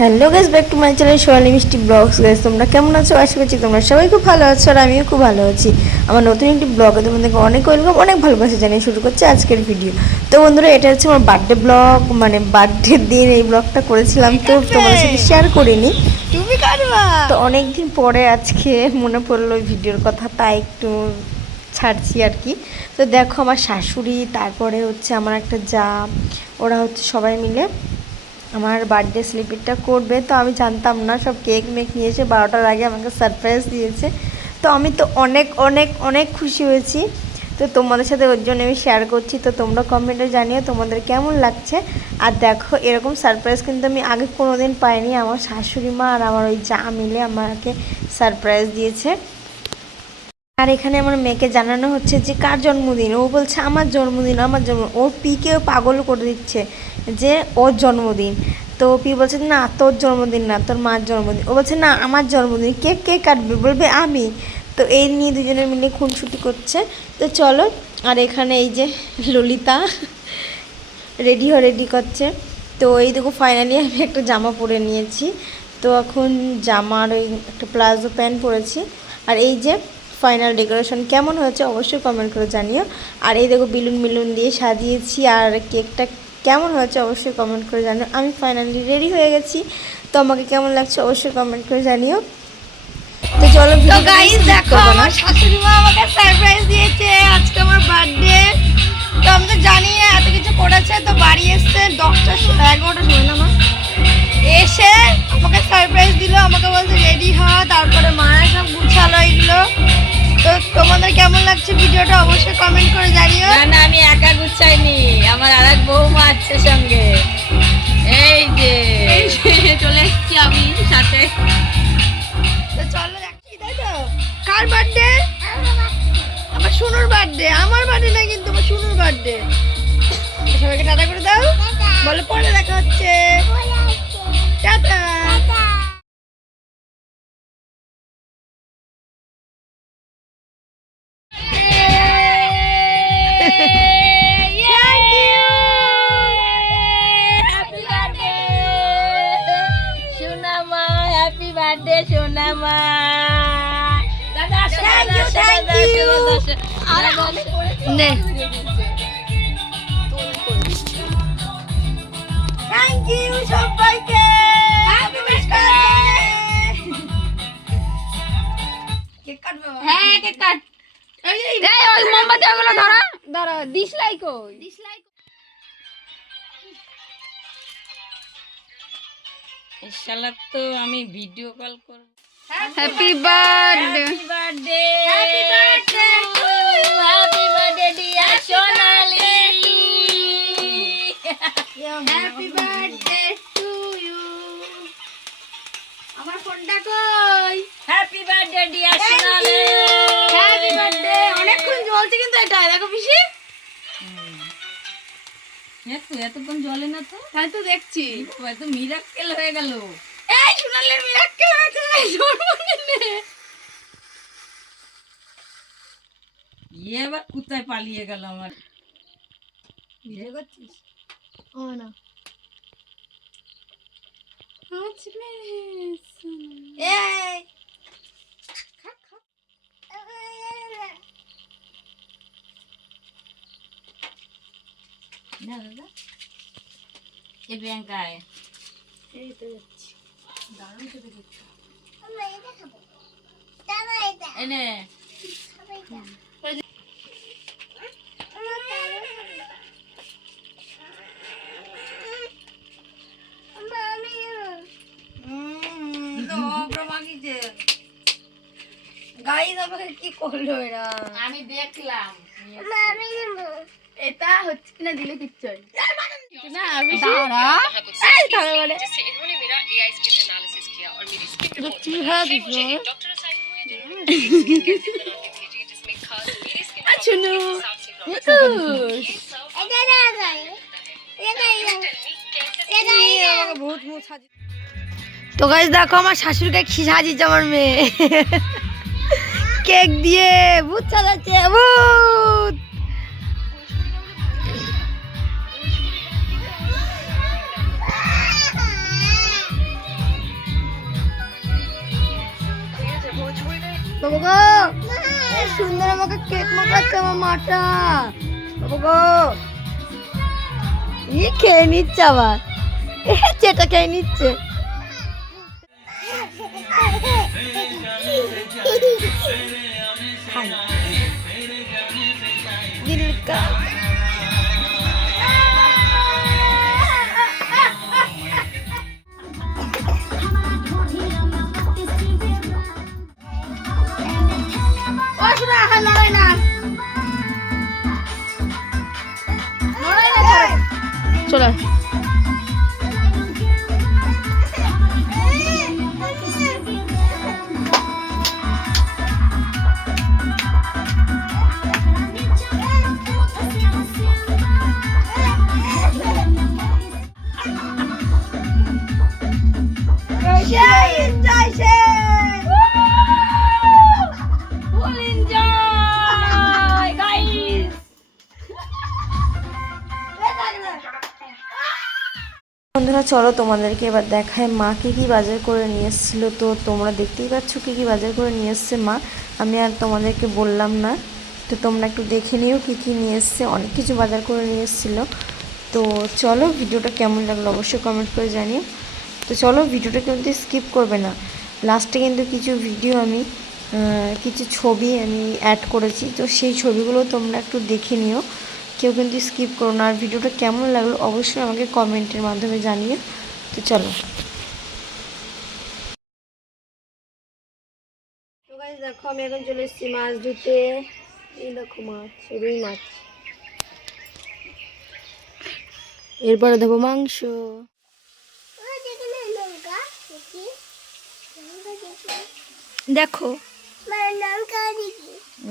Hello guys, back to my channel Sonali Mishti vlogs. Guys তোমরা কেমন আছো? আশা করছি তোমরা সবাই খুব ভালো আছো আর আমিও খুব ভালো আছি। আমার নতুন একটি ব্লগে তোমাদেরকে অনেক ওয়েলকাম, অনেক ভালোবাসা জানিয়ে শুরু করছি আজকের ভিডিও। তো বন্ধুরা, এটা হচ্ছে আমার বার্থডে ব্লগ, মানে বার্থডের দিন এই ব্লগটা করেছিলাম, তো তোমাদের সাথে শেয়ার করিনি। তুমি কাটবা তো অনেক দিন পরে আজকে মনে পড়লো ওই ভিডিওর কথা, তাই একটু ছাড়ছি আর কি। তো দেখো আমার শাশুড়ি, তারপরে হচ্ছে আমার একটা যা, ওরা হচ্ছে সবাই মিলে আমার বার্থডে সেলিব্রেটটা করবে। তো আমি জানতাম না, সব কেক মেক নিয়ে এসে 12টার আগে আমাকে সারপ্রাইজ দিয়েছে। তো আমি তো অনেক অনেক অনেক খুশি হয়েছি। তো তোমাদের সাথে ওর জন্য আমি শেয়ার করছি। তো তোমরা কমেন্টে জানিও তোমাদের কেমন লাগছে। আর দেখো, এরকম সারপ্রাইজ কিন্তু আমি আগে কোনো দিন পাইনি। আমার শাশুড়ি মা আর আমার ওই যা মিলে আমাকে সারপ্রাইজ দিয়েছে। আর এখানে আমার মেয়েকে জানানো হচ্ছে যে কার জন্মদিন। ও বলছে আমার জন্মদিন, আমার জন্মদিন। ওর পিকেও পাগল করে দিচ্ছে যে ওর জন্মদিন। তো পি বলছে না তোর জন্মদিন না, তোর মার জন্মদিন। ও বলছে না আমার জন্মদিন, কেক কে কাটবে, বলবে আমি। তো এই নিয়ে দুজনে মিলে খুনসুটি করছে। তো চলো। আর এখানে এই যে ললিতা রেডি করছে। তো এই দেখো ফাইনালি আমি একটা জামা পরে নিয়েছি। তো এখন জামার ওই একটা প্লাজো প্যান্ট পরেছি। আর এই যে ফাইনাল ডেকোরেশন কেমন হয়েছে অবশ্যই কমেন্ট করে জানিও। আর এই দেখো বেলুন দিয়ে সাজিয়েছি। আর কেকটা কেমন হয়েছে অবশ্যই কমেন্ট করে জানিও। আমি ফাইনালি রেডি হয়ে গেছি। তো আমাকে কেমন লাগছে অবশ্যই কমেন্ট করে জানিও। তো চলো, তো গাইস দেখো আমার শাশুড়ি মা আমাকে সারপ্রাইজ দিয়েছে আজকে আমার বার্থডে। তো আমি তো জানি না এত কিছু করেছে। তো বাড়ি এসছে 10টা 11টার সময় না মা, এসে আমাকে সারপ্রাইজ দিল। আমাকে বলছে রেডি হ, তারপরে মারা সব গুছালো এগুলো। তো তোমাদের কেমন লাগছে ভিডিওটা অবশ্যই কমেন্ট করে জানিও। না না, আমি একা গুছাইনি, আমার আরেক বৌমা আছে সঙ্গে। এই যে চলে এসেছি আমি সাথে। তো চলো দেখি, তাই তো কার বার্থডে? আমার শুনুর বার্থডে। আমার বার্থডে না কিন্তু, আমার শুনুর বার্থডে। সবাইকে টাটা করে দাও, বলো পরে দেখা হচ্ছে। টাটা। সোনামা, হ্যাপি বার্থডে সোনামা। থ্যাংক ইউ সবাইকে। Happy birthday. কেক কাটবে? হ্যাঁ কেক কাট। এই ওই মোমবাতি ওগুলো ধরো ধরো। ডিসলাইক কই? ডিসলাইক ইনশাআল্লাহ। তো আমি ভিডিও কল করব। Happy birthday, happy birthday, happy birthday to you, happy birthday dear Sonali. Happy birthday to you. আমার ফোনটা কই? Happy birthday dear Sonali. Happy birthday. অনেকক্ষণ জ্বলছে কিন্তু এটা, দেখো পিসি। এতক্ষণ জ্বলে না তো? তাই তো দেখছি। এত মিরাক্কেল হয়ে গেল। এই সোনালির মিরাক্কেল হয়েছে জন্মদিনে। ইয়ে আবার কোথায় পালিয়ে গেল আমার? ভিডিও করছিস? ও না। এই না দাদা, এ ব্যাংকায় এই তো যাচ্ছি। দারুণ খেতে দেখছি। এনে গাইস আমাকে কি করলো এরা? আমি দেখলাম। এটা হচ্ছে কিনা দিলে কিচ্ছু হয় না। আমি দাঁড়া, এই দাঁড়া মানে जिससे इन्होंने मेरा एआई स्किन एनालिसिस किया और मेरी स्किन रिपोर्ट चूहा फिर दिखो। मुझे एक डॉक्टर असाइन हुए जिन्होंने मेरी स्किन बनाने भेजी जिसमें खास मेरी स्किन चुनु। हिसाब से ये सब बहुत मुंह साजी। তো গাইস দেখো আমার শাশুড়িকে কি সাজিয়েছে আমার মেয়ে। কেক দিয়ে ভূত সাজাচ্ছে, ভূত। বাবা গো এই সুন্দর আমাকে কেক মাখাচ্ছে আমার মাটা। বাবা গো খেয়ে নিচ্ছে আবার, চেটা খেয়ে নিচ্ছে। দিল কা চলো বন্ধুরা চলো তোমাদেরকে এবার দেখায় মা কী বাজার করে নিয়ে এসেছিলো। তো তোমরা দেখতেই পাচ্ছ কী বাজার করে নিয়ে এসছে মা, আমি আর তোমাদেরকে বললাম না। তো তোমরা একটু দেখে নিও কী নিয়ে এসছে, অনেক কিছু বাজার করে নিয়ে এসেছিলো। তো চলো ভিডিওটা কেমন লাগলো অবশ্যই কমেন্ট করে জানিও। তো চলো ভিডিওটা কিন্তু স্কিপ করবে না, লাস্টে কিন্তু কিছু ভিডিও আমি কিছু ছবি আমি অ্যাড করেছি, তো সেই ছবিগুলো তোমরা একটু দেখে নিও, কেউ কিন্তু স্কিপ করো না। আর ভিডিওটা কেমন লাগলো অবশ্যই আমাকে কমেন্টের মাধ্যমে জানিও। তো চলো তো গাইস দেখো আমি এখন চলে এসেছি মাছ ধুতে। এই দেখো মাছ, রুই মাছ। এরপরে দেবো মাংস। দেখো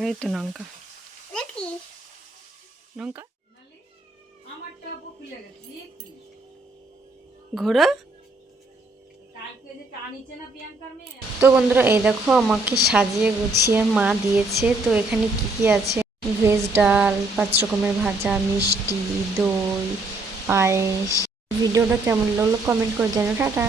এই তো লঙ্কা লঙ্কা ঘোড়া। তো বন্ধুরা এই দেখো আমাকে সাজিয়ে গুছিয়ে মা দিয়েছে। তো এখানে কি আছে, ভেজ ডাল, 5 রকমের ভাজা, মিষ্টি, দই, পায়েস। ভিডিওটা কেমন লাগলো কমেন্ট করে জানাও। টাটা।